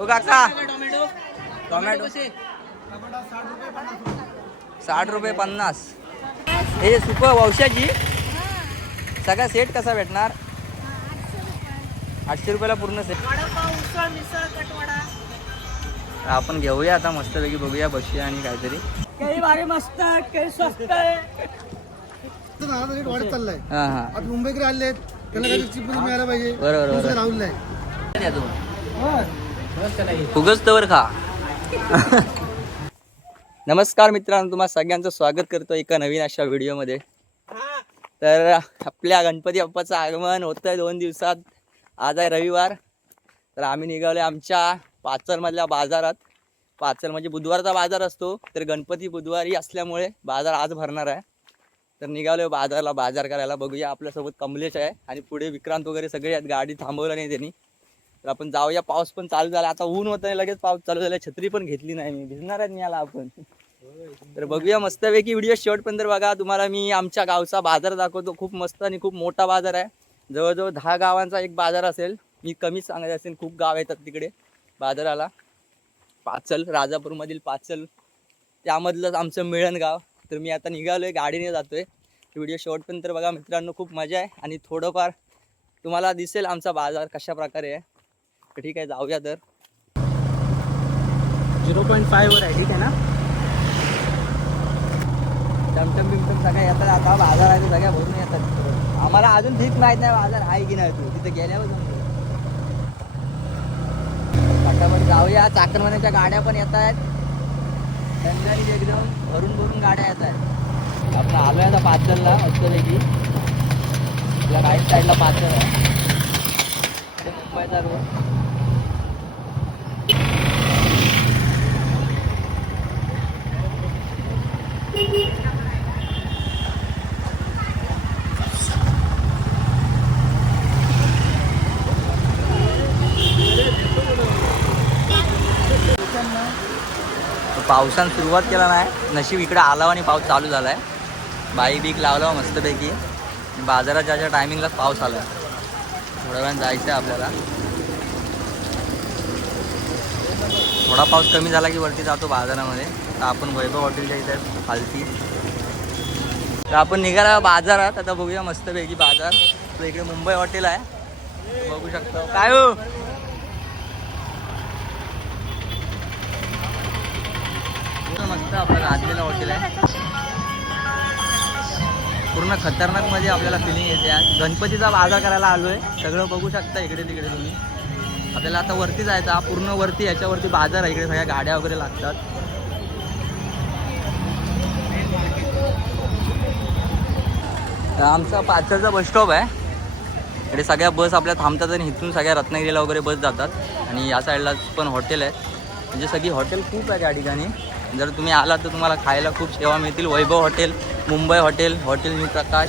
ओ काका tomato. Tomato कसे? साठ रुपये पन्नास. हे सुप वंशाची सगळा सेट कसा भेटणार? आठशे रुपयाला पूर्ण सेट वडापाव उसळ मिसळ कटवडा. आपण घेऊया आता मस्तपैकी बघूया बसूया आणि काहीतरी. काही भारी मस्त काही स्वस्त रेट वाढत चाललाय. आता मुंबईकडे आले त्यांना काहीतरी चिप मिळायला पाहिजे. बरोबर, राहुल आहे फुगच तवर खा. नमस्कार मित्रांनो तुम्हा सगळ्यांचं स्वागत करतो एका नवीन अशा व्हिडिओमध्ये. तर आपल्या गणपती बाप्पाचं आगमन होतं आहे दोन दिवसात. आज आहे रविवार. तर आम्ही निघालो आमच्या पाचरमधल्या बाजारात. पाचर म्हणजे बुधवारचा बाजार असतो तर गणपती बुधवारी असल्यामुळे बाजार आज भरणार आहे. तर निघालो बाजारला बाजार करायला बघूया. आपल्यासोबत कमलेश आहे आणि पुढे विक्रांत वगैरे सगळे आहेत. गाडी थांबवलं नाही त्यांनी. तर आपण जाऊया. पाऊस पण चालू झाला. आता ऊन होतं नाही लगेच पाऊस चालू झाला. छत्री पण घेतली नाही मी. भिजणार आहे याला आपण? तर बघूया मस्तपैकी व्हिडिओ शेवटपर्यंत बघा. तुम्हाला मी आमच्या गावचा बाजार दाखवतो. खूप मस्त आणि खूप मोठा बाजार आहे. जवळजवळ दहा गावांचा एक बाजार असेल. मी कमीच सांगत असेल. खूप गाव येतात तिकडे बाजाराला. पाचल राजापूरमधील पाचल. त्यामधलंच आमचं मिळण गाव. तर मी आता निघालो आहे गाडीने जातो आहे व्हिडिओ शेवटपर्यंत बघा. मित्रांनो खूप मजा आहे. आणि थोडंफार तुम्हाला दिसेल आमचा बाजार कशा प्रकारे आहे. ठीक आहे जाऊया तर झिरो पॉईंट फाय वर आहे ठीक आहे ना? टमटम बिमटम सगळ्या येतात आता बाजार आहे सगळ्या भरून येतात. आम्हाला अजून ठीक माहीत नाही बाजार आहे की नाही तू. तिथे गेल्यावर. पटापट जाऊया. चाकरमान्याच्या गाड्या पण येत आहेत. एकदम भरून भरून गाड्या येत आहेत. आपण आलोय आता पाचलला मस्तपैकी तुला राईट साईडला पाचल आहे इथे पावसानं सुरुवात केला नाही. नशीब इकडे आला आणि पाऊस चालू झाला आहे बाईक बीक लावला मस्तपैकी. बाजारात ज्याच्या टायमिंगलाच पाऊस आला. थोड्या वेळानं जायचं आहे आपल्याला. थोडा पाऊस कमी झाला की वरती जातो बाजारामध्ये. तर आपण वैभव हॉटेलच्या इथे खालती. तर आपण निघाला बाजारात. आता बघूया मस्तपैकी बाजार. तर इकडे मुंबई हॉटेल आहे. बघू शकतो. काय हो? मस्त आपलं गाजलेलं हॉटेल आहे. पूर्ण खतरनाकमध्ये आपल्याला फिलिंग येते. गणपतीचा बाजार करायला आलोय. सगळं बघू शकता इकडे तिकडे तुम्ही. आपल्याला आता वरती जायचं हा पूर्ण वरती याच्यावरती बाजार आहे इकडे सगळ्या गाड्या वगैरे लागतात. आमचा पाचचा बस स्टॉप आहे. इकडे सगळ्या बस आपल्या थांबतात आणि इथून सगळ्या रत्नागिरीला वगैरे बस जातात. आणि या साईडला पण हॉटेल आहे. म्हणजे सगळी हॉटेल खूप आहे त्या ठिकाणी जर तुम्ही आलात तर तुम्हाला खायला खूप सेवा मिळतील. Vaibhav hotel Mumbai hotel hotel new Prakash.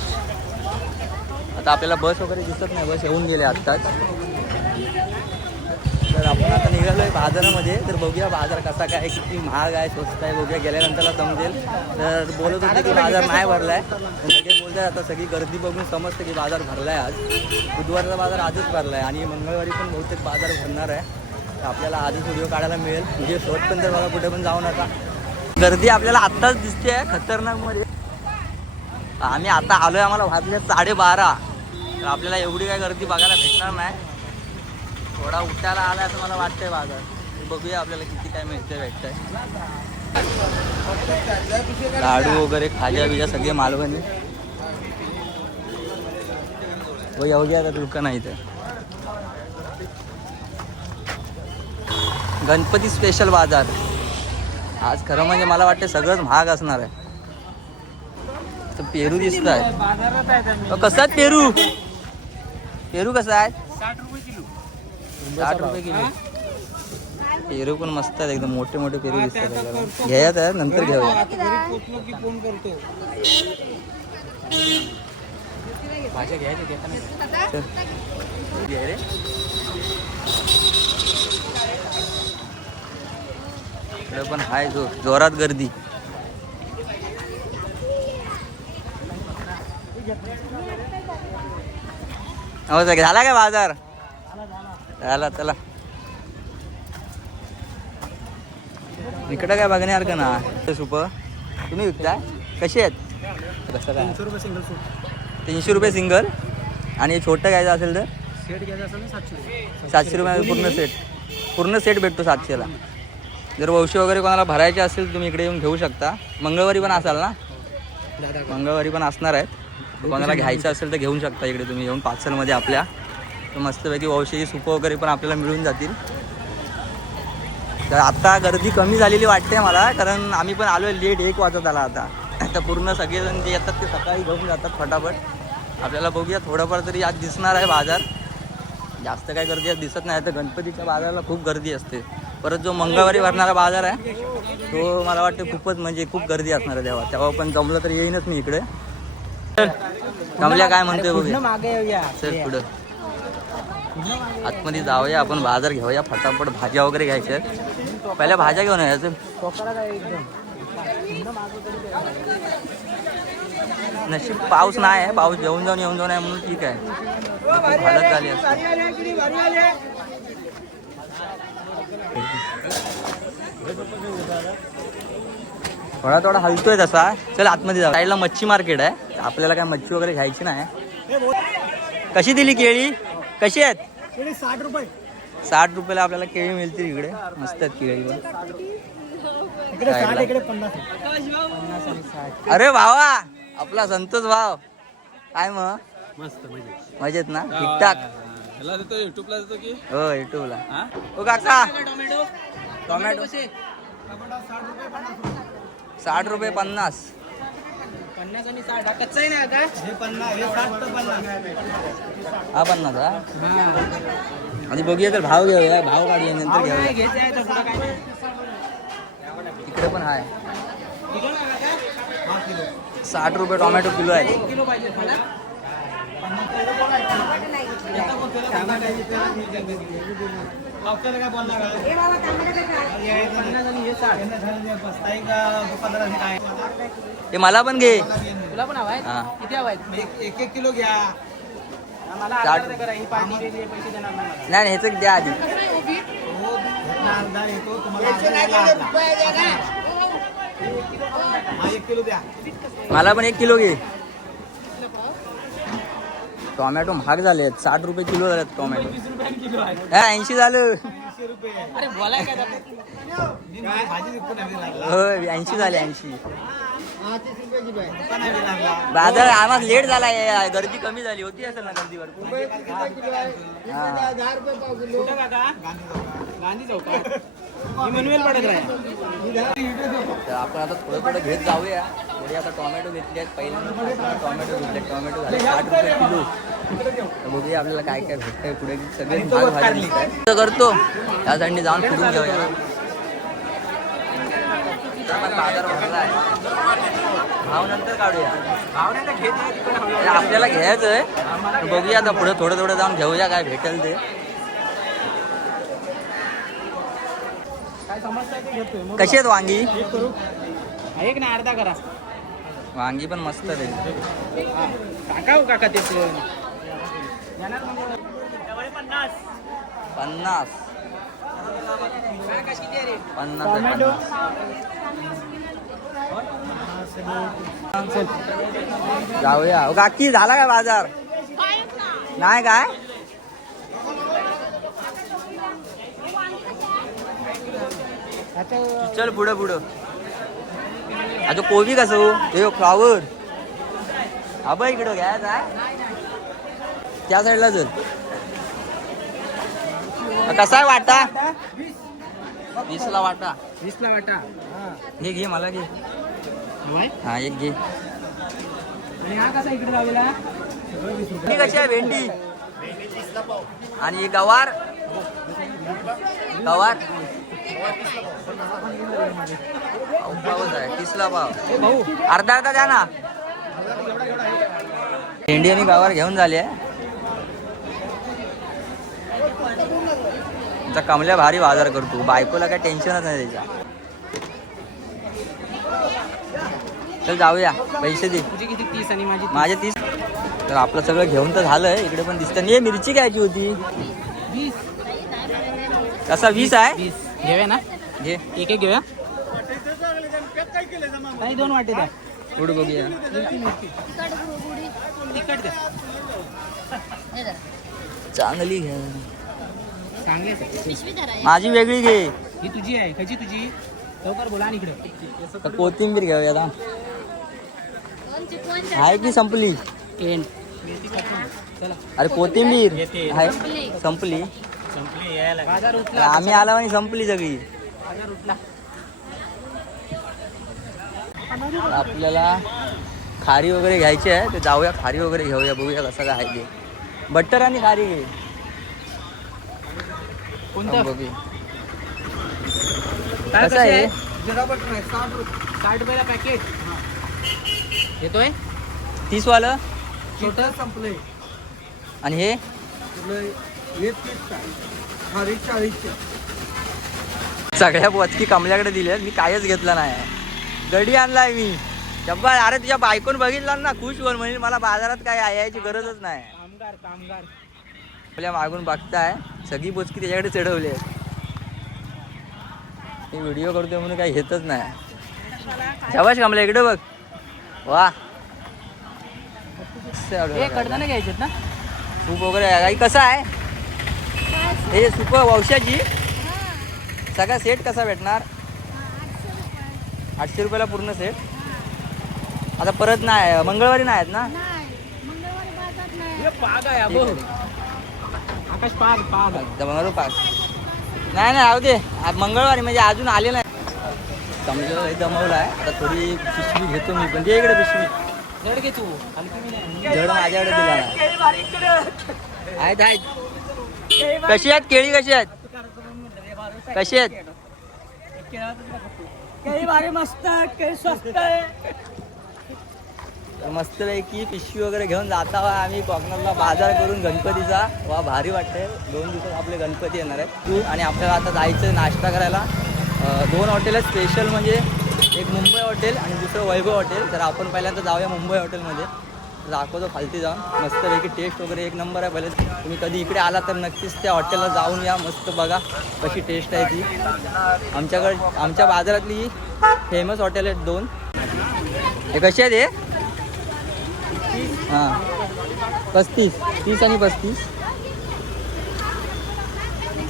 आता आपल्याला बस वगैरे दिसत नाही बस येऊन गेले आत्ताच. तर आपण आता निघालो आहे बाजारामध्ये. तर बघूया बाजार कसा काय किती महाग आहे स्वस्त आहे बघूया. गेल्यानंतरला समजेल. तर बोलत होते की बाजार नाही भरला आहे सगळे बोलतात आता सगळी गर्दी बघून समजतं की बाजार भरला आहे आज. बुधवारचा बाजार आजच भरला आहे आणि मंगळवारी पण बहुतेक बाजार भरणार आहे. तर आपल्याला आधीच व्हिडिओ काढायला मिळेल. म्हणजे शोध पण तर बघा कुठे पण जाऊ नका गर्दी आपल्याला आत्ताच दिसते आहे खतरनाकमध्ये. आम्ही आता आलोय आम्हाला वाजले साडेबारा. तर आपल्याला एवढी काय गर्दी बघायला भेटणार नाही. थोडा उठायला आला असं मला वाटतंय बाजार बघूया आपल्याला किती काय मिळतंय भेटतंय. लाडू वगैरे खाज्या बिजा सगळे मालवणी. हो येऊ घ्या आता दुकान आहे तर गणपती स्पेशल बाजार. आज खरं म्हणजे मला वाटतं सगळंच महाग असणार आहे. तर पेरू दिसत आहे कसं आहे कसा आहे पेरू? पेरू कसा आहे? साठ रुपये किलो. पेरू पण मस्त आहेत एकदम मोठे मोठे पेरू दिसतात. घ्यायचं आहे नंतर घेऊया. आता घरी पोचलो की फोन करतो. भाज्या घ्यायच्या घेता नाही चल. घे रे. इकडे पण हाय जो जोरात गर्दी. हो झाला काय बाजार? झाला चला. इकडं काय बघण्यासारखं ना ते तुम्ही विकताय? कशी आहेत? कसं काय रुपये सिंगल तीनशे रुपये सिंगल. आणि छोटं घ्यायचं असेल तर? सेट असेल सातशे रुपये सातशे रुपये पूर्ण सेट पूर्ण सेट भेटतो सातशेला. जर वंशी वगैरे कोणाला भरायचे असेल तुम्ही इकडे येऊन घेऊ शकता. मंगळवारी पण असाल ना? मंगळवारी पण असणार आहेत. कोणाला घ्यायचं असेल तर घेऊन शकता इकडे तुम्ही. येऊन पार्सलमध्ये आपल्या. तर मस्तपैकी औषधी सुपं वगैरे पण आपल्याला मिळून जातील. तर आत्ता गर्दी कमी झालेली वाटते मला कारण आम्ही पण आलो लेट एक वाजत आला आता. तर पूर्ण सगळेजण जे येतात ते सकाळी घेऊन जातात फटाफट. आपल्याला बघूया थोडंफार तरी आज दिसणार आहे बाजार. जास्त काय गर्दी आज दिसत नाही तर गणपतीच्या बाजाराला खूप गर्दी असते. परत जो मंगळवारी भरणारा बाजार आहे तो मला वाटतं खूपच म्हणजे खूप गर्दी असणार आहे तेव्हा. तेव्हा पण जमलं तर येईनच मी इकडे. जमल्या काय म्हणतोय बघूया. मागे चल पुढं. आतमध्ये जाऊया आपण बाजार घेऊया फटाफट भाज्या वगैरे घ्यायच्या आहेत. पहिल्या भाज्या घेऊन यायचं नशीब पाऊस नाही आहे पाऊस येऊन जाऊन येऊन जाऊन आहे म्हणून ठीक आहे. खूप हालत झाली थोडा थोडा हलतोय तसा. चल आतमध्ये जाऊ. साईडला मच्छी मार्केट आहे. आपल्याला काय मच्छी वगैरे घ्यायची नाही. कशी दिली केळी? कशी आहेत? साठ रुपये. साठ रुपयाला आपल्याला केळी मिळतील इकडे. मस्त आहेत केळी पण. इकडे साठ साईडला. इकडे पन्नास अरे भावा आपला संतोष भाव. काय मग? मस्त म्हणजे मजेत ना? ठीकठाक ह्याला देतो युट्यूबला देतो की? हो युट्यूबला ओ काका. टोमॅटो. साठ रुपये पन्नास. पन्नास आणि साठ. कच्चा आहे ना का हे पन्नास हे साठ तर पन्नास. हा पन्नास हा? आणि बघूया तर भाव घेऊया भाव काढूया नंतर घेऊया. घ्यायचं आहे तर पुढं काय? नाही. इकडे पण आहे किलो ना काका? साठ रुपये टोमॅटो किलो आहे. एक किलो पाहिजे मला आपल्याला काय बोलणार पन्नास आणि हे साठ. काय? ते मला पण घे. तुला पण हवाय हा. किती हवाय एक एक किलो घ्या. मला साठ. अर्धा करा ही पार्टी वेगळी आहे, पैसे देणार नाही मला. नाही ह्याचं द्या आधी. अर्धा येतो तुम्हाला हा एक किलो द्या मला पण एक किलो घे. टोमॅटो महाग झाले आहेत साठ रुपये किलो झाले टोमॅटो. हा ऐंशी झालं. अरे बोलाय काय आता? भाजी विकतो नाही हो ऐंशी झाले ऐंशी. बाजार आम्हाला लेट झाला आहे. गर्दी कमी झाली होती असेल ना गर्दी भरपूर हा. कुठं काका? गांधी चौकात. मी मनवेल पडत राहील तर आपण आता थोडं थोडं घेत जाऊया. थोडी आता टोमॅटो घेतली आहेत. पहिल्यांदा टोमॅटो घेतले. टोमॅटो झाले साठ रुपये किलो. तर बघूया आपल्याला काय काय भेटतंय पुढे. सगळे भाग भाजी तर करतो. त्या साईडने जाऊन फिरून घेऊया. बाजार भरला आहे. भाव नंतर काढूया. आपल्याला घ्यायचं आहे. बघूया आता पुढे थोडं थोडं जाऊन घेऊया काय भेटेल ते. कशी आहेत वांगी? एक ना अर्धा करा. वांगी पण मस्त आहे. काका हो काका मग पन्नास. पन्नास जाऊया. काकी झाला काय बाजार? नाही काय? चल पुढं पुढं. आता कोबी कसं हो हे फ्लावर. हा बघ इकडं घ्यायचा त्या साईडला चल कसा आहे वाटा? वीसला वाटा. वीसला वाटा. घे घे मला घे. हा एक घे. हा कसा इकडे लावलेला भेंडी कशी आहे भेंडी? आणि गवार. गवार. आहे तीसला भाऊ अर्धा अर्धा द्या ना भेंडी आणि गवार घेऊन झाली आहे. कमल्या भारी बाजार करतो बायकोला काय टेन्शनच नाही त्याच्या. चल जाऊया पैसे दे. तुझी किती तीस आणि माझी माझे तीस. तर आपलं सगळं घेऊन तर झालंय. इकडे पण दिसतं. नाही मिरची घ्यायची होती. वीस. कसा वीस आहे? घेऊया ना? घे. एक एक घेऊया. काही दोन वाटे द्या. पुढे बघूया द्या चांगली घ्या चांगली माझी वेगळी घे. ही तुझी आहे. कशी तुझी. लवकर बोला इकडे. कोथिंबीर घेऊया आता. आहे की संपली? अरे कोथिंबीर. आहे. संपली. संपली आम्ही आला आणि संपली सगळी. आपल्याला खारी वगैरे घ्यायची आहे तर जाऊया खारी वगैरे घेऊया बघूया कसं काय आहे ते. बटर आणि खारी घे. कोणतं? काय कसं आहे? साठ रुपयाला पॅकेट येतोय? तीस वालं छोट संपलंय. आणि हे? सगळ्या वचकी कमल्याकडे दिल्या मी कायच घेतला नाही. गडी आणलाय मी. जब्बा अरे तुझ्या बायकोन बघितला ना खुश होईल म्हणजे मला बाजारात काय यायची गरजच नाही. कामगार कामगार आपल्या मागून बघताय सगळी बोचकी त्याच्याकडे चढवली आहे मी व्हिडिओ करतोय म्हणून काही घेतच नाही. शाबाश कमला इकडे बघ. वा. घ्यायचे ना? सूप वगैरे कसं आहे? हे सूप वंशाची. सगळा सेट कसा भेटणार? आठशे रुपयाला पूर्ण सेट आता परत नाही मंगळवारी नाही आहेत ना? पाग आहे आकाश पाग पाग. मंगळवार पाक नाही नाही राहू दे. मंगळवारी म्हणजे अजून आले नाही. समजा जमवलं आहे. आता थोडी पिशवी घेतो मी पण. इकडे पिशवी. जड घे तू. जड माझ्याकडे दिला आहेत. कशी आहेत केळी कशी आहेत? कशी आहेत? मस्त स्वस्त आहे. तर मस्तपैकी पिशवी वगैरे घेऊन जाता वा आम्ही कोकणातला बाजार करून गणपतीचा. वा भारी वाटतंय. दोन दिवसात आपले गणपती येणार आहेत. तू आणि आपल्याला आता जायचं नाश्ता करायला. दोन हॉटेल आहेत. स्पेशल म्हणजे एक मुंबई हॉटेल आणि दुसरं वैभव हॉटेल. तर आपण पहिल्यांदा जाऊया मुंबई हॉटेलमध्ये. दाखवतो खालती जाऊन. मस्तपैकी टेस्ट वगैरे एक नंबर आहे पहिले तुम्ही कधी इकडे आला तर नक्कीच त्या हॉटेलला जाऊन या. मस्त बघा कशी टेस्ट आहे ती. आमच्याकडे आमच्या बाजारातली फेमस हॉटेल आहेत दोन. हे कसे आहेत हे? हां. पस्तीस. तीस आणि पस्तीस.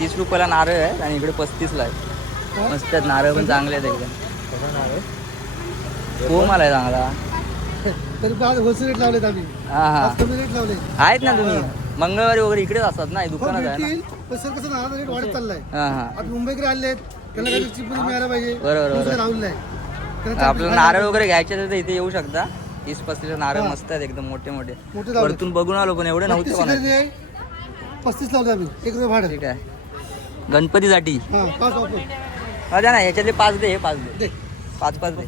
तीस रुपयाला नारळ आहे आणि इकडे पस्तीसला आहे. मस्त आहेत. नारळ पण चांगले आहेत एकदम. कोम आहे चांगला. तरी आज होलसेल रेट लावलेत आम्ही. हां हां. कमी रेट लावले आहेत ना तुम्ही? मंगळवारी वगैरे इकडेच असतात ना हे दुकानात आहे ना? पण सर कसं ना रेट वाढत चाललाय. हां हां. मुंबईकडे आले आहेत त्यांना काही चिप मिळायला पाहिजे. बरोबर, बरोबर. दुसरं राहुल आहे आपल्याला नारळ वगैरे घ्यायचे असेल तर इथे येऊ शकता. तीस पस्तीस नारळ. मस्त आहेत एकदम मोठे मोठे. वरतून बघून आलो पण एवढे नव्हते पस्तीस लावले आम्ही. एक रुपये भाडं. ठीक आहे. गणपतीसाठी. हा पाच ऑफर द्या ना याच्यातले पाच दे हे पाच दे. दे. पाच पाच दे.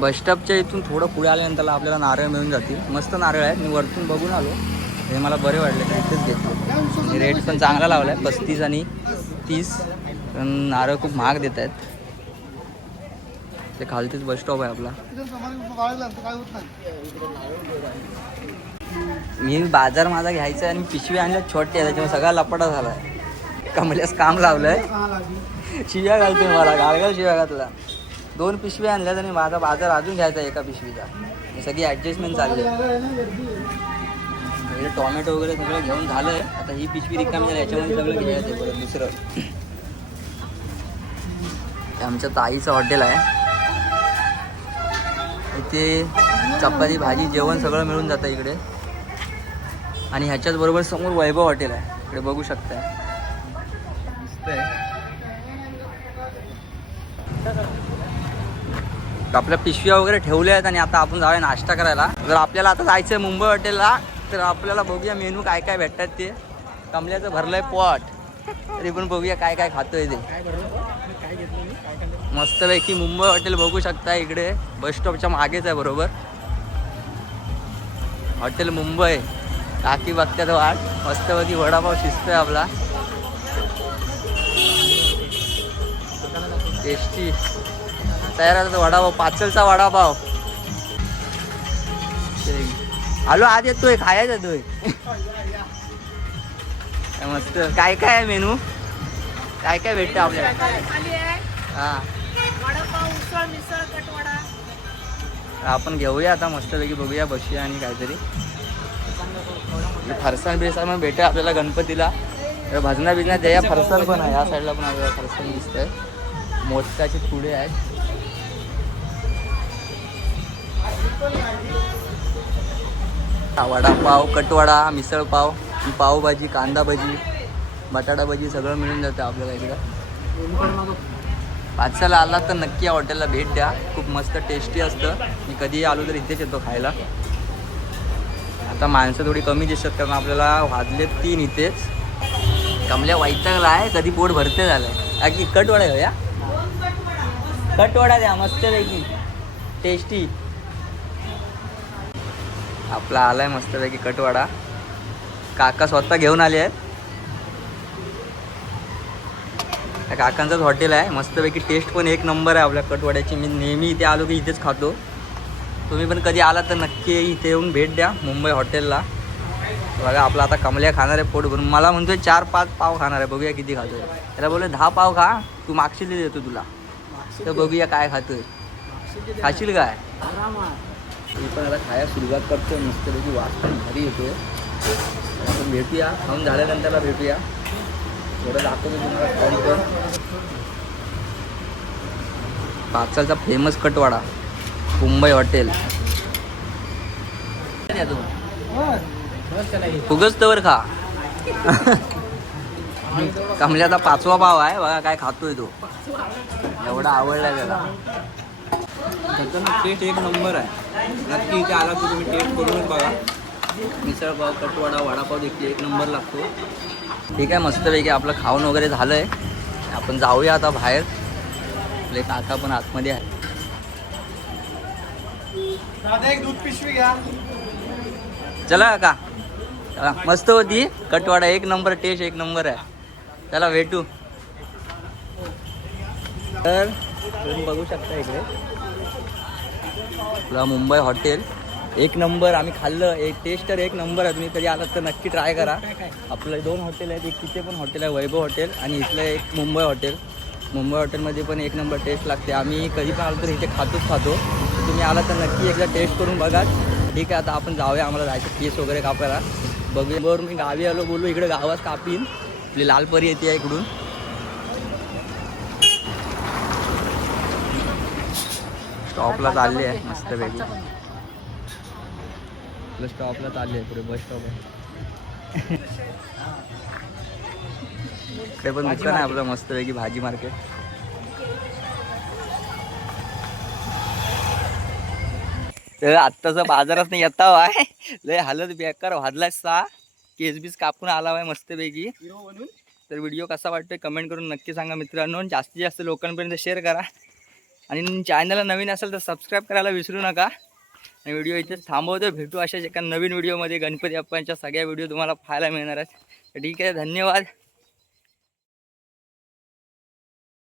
बस स्टॉपच्या इथून थोडं पुढे आल्यानंतर आपल्याला नारळ मिळून जातील. मस्त नारळ आहेत. मी वरतून बघून आलो. हे मला बरे वाटले. तर इथेच घेतलं. रेट पण चांगला लावला आहे पस्तीस आणि तीस. पण नारळ खूप महाग देत आहेत. ते खालतीच बस स्टॉप आहे आपला. मी बाजार माझा घ्यायचा आहे आणि पिशवी आणल्या छोटे आहे. त्याच्यामुळे सगळा लपाटा झाला आहे कमल्यास काम लावलंय. आहे शिव्या घालतो मला. गाळगाल शिव्या घातला. दोन पिशव्या आणल्यात आणि माझा बाजार अजून घ्यायचा आहे एका पिशवीचा. सगळी ऍडजस्टमेंट चालली आहे. टॉमॅटो टोमॅटो वगैरे सगळं घेऊन झालंय. आता ही पिशवी रिकामी झाली याच्यामध्ये सगळं घ्यायचं परत दुसरं. आमच्या ताईचं हॉटेल आहे. इथे चपाती भाजी जेवण सगळं मिळून जातं इकडे. आणि ह्याच्याच बरोबर समोर वैभव हॉटेल आहे. इकडे बघू शकताय दिसतंय तर आपल्या पिशव्या वगैरे ठेवल्या आहेत आणि आता आपण जाऊया नाश्ता करायला. जर आपल्याला आता जायचं आहे मुंबई हॉटेलला तर आपल्याला बघूया मेनू काय काय भेटतात ते. कमल्याचं भरलंय पॉट. तरी पण बघूया काय काय खातोय ते. मस्तपैकी मुंबई हॉटेल बघू शकता इकडे. बस स्टॉपच्या मागेच आहे बरोबर. हॉटेल मुंबई. टाकी बघत्यात वाट. मस्तपैकी वडापाव शिजतोय आपला. टेस्टी. तयार तो वडापाव पाचलचा वडापाव. आलो आज येतोय खायचा काय मस्त. काय काय आहे मेनू? काय काय भेटतं आपल्याला? हा. आपण घेऊया आता मस्तपैकी बघूया बसूया आणि काहीतरी. फरसाण बिरसाण पण भेटेल आपल्याला गणपतीला. तर भजना बिजना द्या फरसाण पण आहे. या साईडला पण आपल्याला फरसाण दिसतंय. मोदकाचे पुढे आहेत. वडापाव कटवडा मिसळपाव पावभाजी कांदा भजी बटाटा भजी सगळं मिळून जातं आपल्याला इकडं. पाचसाला आला तर नक्की या हॉटेलला भेट द्या. खूप मस्त टेस्टी असतं. मी कधीही आलो तर इथेच येतो खायला. आता माणसं थोडी कमी दिसतात कारण आपल्याला वाजले तीन इथेच. कमल्या वैतागला आहे. कधी पोट भरते झालंय बाकी कटवडा घेऊया? कटवडा द्या. मस्तपैकी टेस्टी. आपला आलाय मस्तपैकी कटवाडा. काका स्वतः घेऊन आले आहेत. त्या काकांचंच हॉटेल आहे. मस्तपैकी टेस्ट पण एक नंबर आहे आपल्या कटवाड्याची. मी नेहमी इथे आलो की इथेच खातो. तुम्ही पण कधी आला तर नक्की इथे येऊन भेट द्या मुंबई हॉटेलला. बघा आपला आता कमल्या खाणार आहे पोट भरून. मला म्हणतोय चार पाच पाव खाणार आहे. बघूया किती खातोय. त्याला बोलले दहा पाव खा. तू मागशील देतो तुला. तर बघूया काय खातोय. खाशील काय? मी पण आता खायला सुरुवात करतो मस्तपैकी वास पण भारी येतोय. आपण भेटूया. खाऊन झाल्यानंतरला भेटूया. थोडं दाखवतो तुम्हाला खाऊन पण. पाचलचा फेमस कटवाडा. मुंबई हॉटेल फुगच तवर खा. कमल्याचा पाचवा पाव आहे. बघा काय खातोय तो. एवढा आवडलाय त्याला. टेस्ट एक नंबर आहे. नक्की इथे आला की तुम्ही टेस्ट करूनच बघा. मिसळपाव कटवाडा वडापाव देखील एक नंबर लागतो. ठीक आहे मस्तपैकी आपलं खाऊन वगैरे झालं आहे आपण जाऊया आता बाहेर. आपले काका पण आतमध्ये आहे एक दूध पिशवी घ्या. चला काका. चला मस्त होती. कटवाडा एक नंबर टेस्ट एक नंबर आहे. चला भेटू. तर तुम्ही बघू शकता इकडे. आपलं मुंबई हॉटेल. एक नंबर आम्ही खाल्लं. एक टेस्ट तर एक नंबर आहे. तुम्ही कधी आलात तर नक्की ट्राय करा. आपलं दोन हॉटेल आहेत. एक तिथे पण हॉटेल आहे वैभव हॉटेल आणि इथलं एक मुंबई हॉटेल मुंबई हॉटेलमध्ये पण एक नंबर टेस्ट लागते. आम्ही कधी पण आलो तर इथे खातोच खातो. तुम्ही आला तर नक्की एकदा टेस्ट करून बघा. ठीक आहे आता आपण जाऊया. आम्हाला जायचं केस वगैरे कापायला. बघूया. बरोबर मी गावी आलो बोलू इकडे गावात कापीन. आपली लालपरी येते आहे इकडून. स्टॉपला चालली आहे मस्तपैकी आपलं स्टॉपला चालली आहे पुढे बस स्टॉप आहे. इकडे पण दुकान आहे आपलं मस्तपैकी भाजी मार्केट तर आत्ताचा बाजारात नाही येता आहे लय हालत बेकार वाजलाय सा. केस बीस कापून आला आहे मस्तपैकी तर व्हिडिओ कसा वाटतोय कमेंट करून नक्की सांगा मित्रांनो. आणि जास्तीत जास्त लोकांपर्यंत शेअर करा. आणि चॅनलला नवीन असेल तर सबस्क्राईब करायला विसरू नका. आणि व्हिडिओ इथेच थांबवतो. भेटू अशाच एका नवीन व्हिडिओमध्ये गणपती बाप्पांच्या सगळ्या व्हिडिओ तुम्हाला पाहायला मिळणार आहेत. तर ठीक आहे धन्यवाद.